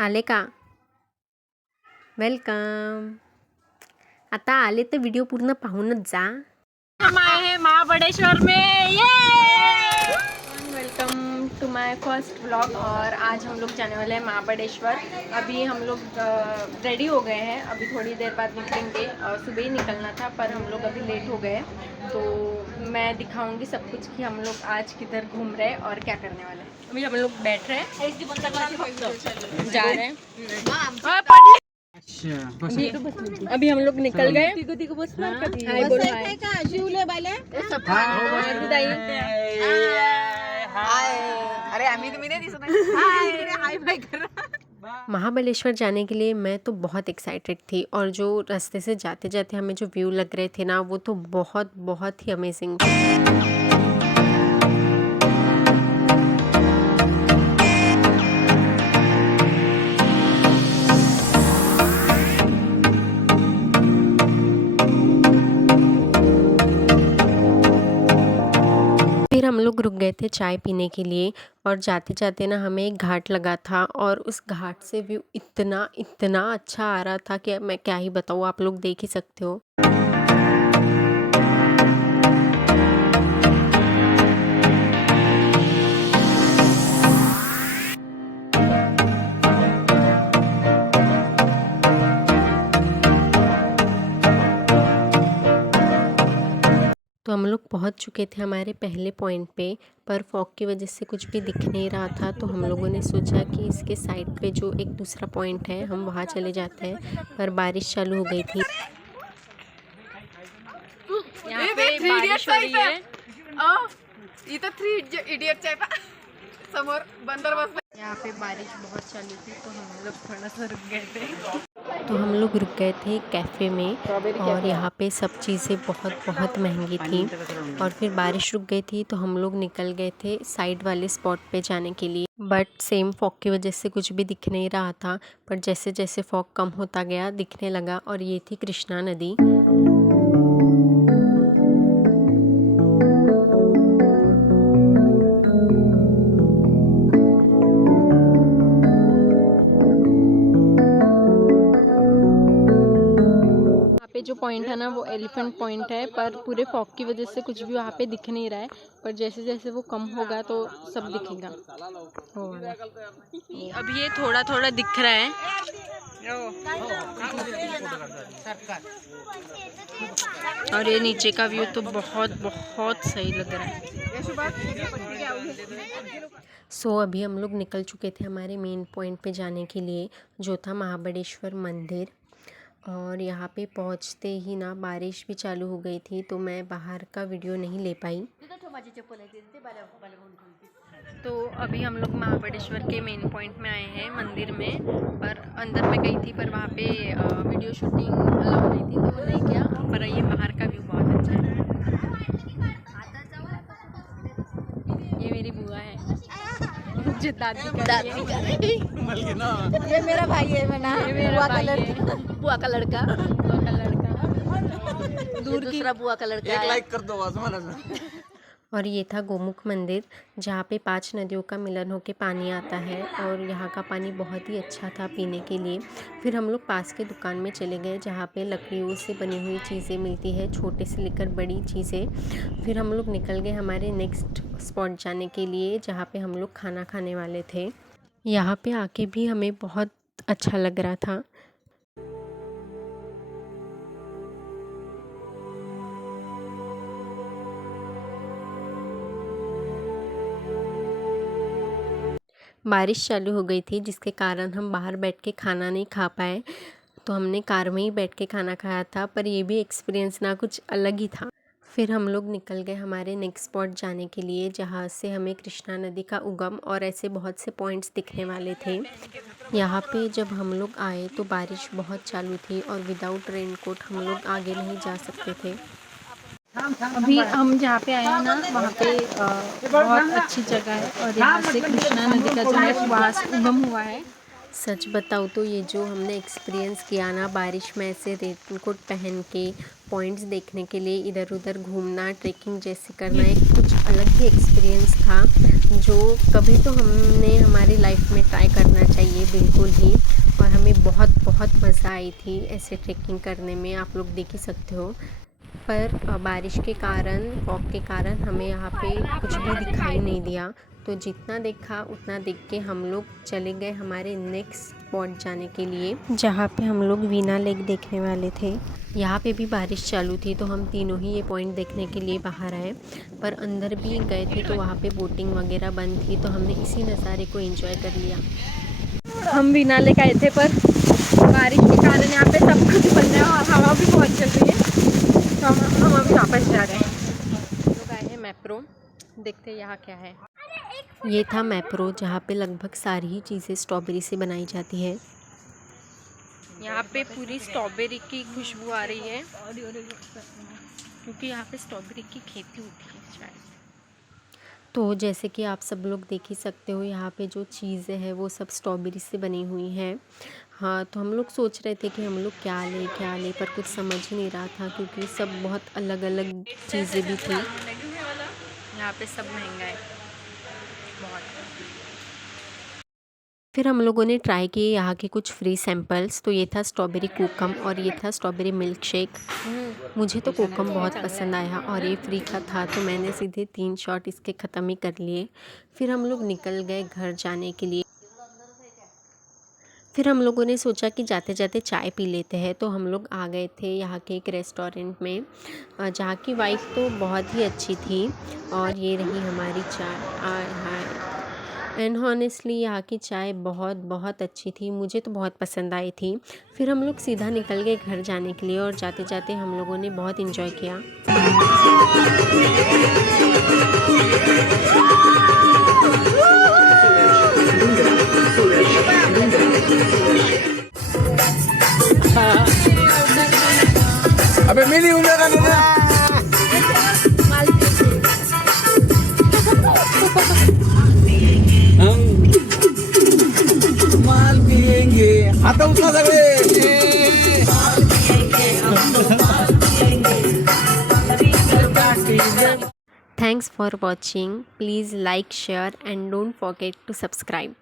आले का? वेलकम. आता आले तर व्हिडिओ पूर्ण पाहूनच जा. हम आए हैं महाबळेश्वर में. ये welcome to my first vlog. और आज हम लोग जाने वाले हैं महाबळेश्वर. अभी हम लोग रेडी हो गए हैं. अभी थोड़ी देर बाद निकलेंगे. सुबह ही निकलना था पर हम लोग अभी लेट हो गए. तो मैं दिखाऊंगी सब कुछ कि हम लोग आज किधर घूम रहे हैं और क्या करने वाले हैं. अभी हम लोग बैठ रहे हैं, जा रहे हैं. अभी हम लोग निकल गए. हाय बोलो हाय. अरे आम्ही तुम्ही नाही दिसत आहे. हाय बाय कर. महाबलेश्वर जाने के लिए मैं तो बहुत एक्साइटेड थी और जो रास्ते से जाते जाते हमें जो व्यू लग रहे थे ना वो तो बहुत बहुत ही अमेजिंग थे. फिर हम लोग रुक गए थे चाय पीने के लिए और जाते जाते ना हमें एक घाट लगा था और उस घाट से व्यू इतना इतना अच्छा आ रहा था कि मैं क्या ही बताऊँ, आप लोग देख ही सकते हो. तो हम लोग पहुंच चुके थे हमारे पहले पॉइंट पे, पर फॉग की वजह से कुछ भी दिख नहीं रहा था. तो हम लोगों ने सोचा कि इसके साइड पे जो एक दूसरा पॉइंट है हम वहां चले जाते हैं, पर बारिश चालू हो गई थी. यहाँ पे बारिश हो रही है. इथं 3 इडियट्स आहे पा समोर बंदर बसला. यहाँ पे बारिश बहुत चालू थी तो हम लोग थोड़ा सा रुक गए थे. तो हम लोग रुक गए थे कैफ़े में और यहाँ पे सब चीज़ें बहुत बहुत महंगी थी. और फिर बारिश रुक गई थी तो हम लोग निकल गए थे साइड वाले स्पॉट पे जाने के लिए. बट सेम फॉग की वजह से कुछ भी दिख नहीं रहा था, पर जैसे जैसे फॉग कम होता गया दिखने लगा. और ये थी कृष्णा नदी. जो पॉइंट है ना वो एलिफेंट पॉइंट है, पर पूरे फॉग की वजह से कुछ भी वहाँ पे दिख नहीं रहा है. पर जैसे जैसे वो कम होगा तो सब दिखेगा. अब ये थोड़ा थोड़ा दिख रहा है. और ये नीचे का व्यू तो बहुत बहुत सही लग रहा है. सो अभी हम लोग निकल चुके थे हमारे मेन पॉइंट पे जाने के लिए, जो था महाबलेश्वर मंदिर. और यहाँ पे पहुँचते ही ना बारिश भी चालू हो गई थी तो मैं बाहर का वीडियो नहीं ले पाई. तो अभी हम लोग महाबलेश्वर के मेन पॉइंट में आए हैं मंदिर में. पर अंदर में गई थी पर वहाँ पे वीडियो शूटिंग अलाउ नहीं थी तो वो नहीं किया. पर ये बाहर का व्यू बहुत अच्छा है. ये मेरी बुआ है जो दादी कर रही है. ये मेरा भाई है. मैं ये मेरा भाई है. बुआ का लड़का. दूर की दूसरा बुआ का लड़का. एक लाइक कर दो आसमान. और ये था गोमुख मंदिर, जहाँ पे 5 नदियों का मिलन होके पानी आता है और यहाँ का पानी बहुत ही अच्छा था पीने के लिए. फिर हम लोग पास के दुकान में चले गए जहाँ पे लकड़ियों से बनी हुई चीज़ें मिलती है, छोटे से लेकर बड़ी चीज़ें. फिर हम लोग निकल गए हमारे नेक्स्ट स्पॉट जाने के लिए जहाँ पे हम लोग खाना खाने वाले थे. यहाँ पे आके भी हमें बहुत अच्छा लग रहा था. बारिश चालू हो गई थी जिसके कारण हम बाहर बैठ के खाना नहीं खा पाए, तो हमने कार में ही बैठ के खाना खाया था. पर ये भी एक्सपीरियंस ना कुछ अलग ही था. फिर हम लोग निकल गए हमारे नेक्स्ट स्पॉट जाने के लिए जहाँ से हमें कृष्णा नदी का उगम और ऐसे बहुत से पॉइंट्स दिखने वाले थे. यहाँ पे जब हम लोग आए तो बारिश बहुत चालू थी और विदाउट रेनकोट हम लोग आगे नहीं जा सकते थे. अभी हम जहाँ पे आए हैं ना वहाँ पे बहुत अच्छी जगह है. और यहाँ से कृष्णा नदी का जो है वहाँ से उगम हुआ है. सच बताऊँ तो ये जो हमने एक्सपीरियंस किया ना बारिश में ऐसे रेनकोट पहन के पॉइंट्स देखने के लिए इधर उधर घूमना, ट्रेकिंग जैसे करना, एक कुछ अलग ही एक्सपीरियंस था. जो कभी तो हमने हमारी लाइफ में ट्राई करना चाहिए बिल्कुल ही। और हमें बहुत बहुत मज़ा आई थी ऐसे ट्रैकिंग करने में, आप लोग देख ही सकते हो। पर बारिश के कारण, फॉग के कारण हमें यहाँ पे कुछ भी दिखाई नहीं दिया। तो जितना देखा उतना देख के हम लोग चले गए हमारे नेक्स्ट स्पॉट जाने के लिए, जहाँ पे हम लोग वीना लेक देखने वाले थे। यहाँ पे भी बारिश चालू थी तो हम तीनों ही ये पॉइंट देखने के लिए बाहर आए। पर अंदर भी गए थे तो वहाँ पे बोटिंग वगैरह बंद थी, तो हमने इसी नज़ारे को एंजॉय कर लिया। हम वीना लेक आए थे, पर बारिश के कारण यहाँ पे सब कुछ बंद है और हवा भी बहुत चल रही है, तो हम अभी वापस जा रहे हैं। लोग आए हैं मैप्रो, देखते हैं यहाँ क्या है। ये था मैप्रो, जहाँ पे लगभग सारी ही चीज़ें स्ट्रॉबेरी से बनाई जाती है। यहाँ पे पूरी स्ट्रॉबेरी की खुशबू आ रही है, क्योंकि यहाँ पे स्ट्रॉबेरी की खेती होती है शायद। तो जैसे कि आप सब लोग देख ही सकते हो, यहाँ पे जो चीज़ें हैं वो सब स्ट्रॉबेरी से बनी हुई हैं। हाँ, तो हम लोग सोच रहे थे कि हम लोग क्या लें, पर कुछ समझ ही नहीं रहा था, क्योंकि सब बहुत अलग अलग चीज़ें भी थी। यहाँ पे सब महंगा है बहुत। फिर हम लोगों ने ट्राई किए यहाँ के कुछ फ्री सैम्पल्स। तो ये था स्ट्रॉबेरी कोकम और ये था स्ट्रॉबेरी मिल्क शेक। मुझे तो कोकम बहुत पसंद आया और ये फ्री का था, तो मैंने सीधे 3 शॉट इसके ख़त्म ही कर लिए। फिर हम लोग निकल गए घर जाने के लिए। फिर हम लोगों ने सोचा कि जाते जाते चाय पी लेते हैं, तो हम लोग आ गए थे यहाँ के एक रेस्टोरेंट में, जहाँ की वाइफ तो बहुत ही अच्छी थी। और ये रही हमारी चाय। एंड हॉनेस्टली यहाँ की चाय बहुत बहुत अच्छी थी, मुझे तो बहुत पसंद आई थी। फिर हम लोग सीधा निकल गए घर जाने के लिए और जाते जाते हम लोगों ने बहुत इन्जॉय किया। अबे मिली हूँ मेरा माल पिएंगे, आता उतना सगळे। Thanks for watching. Please like, share and don't forget to subscribe.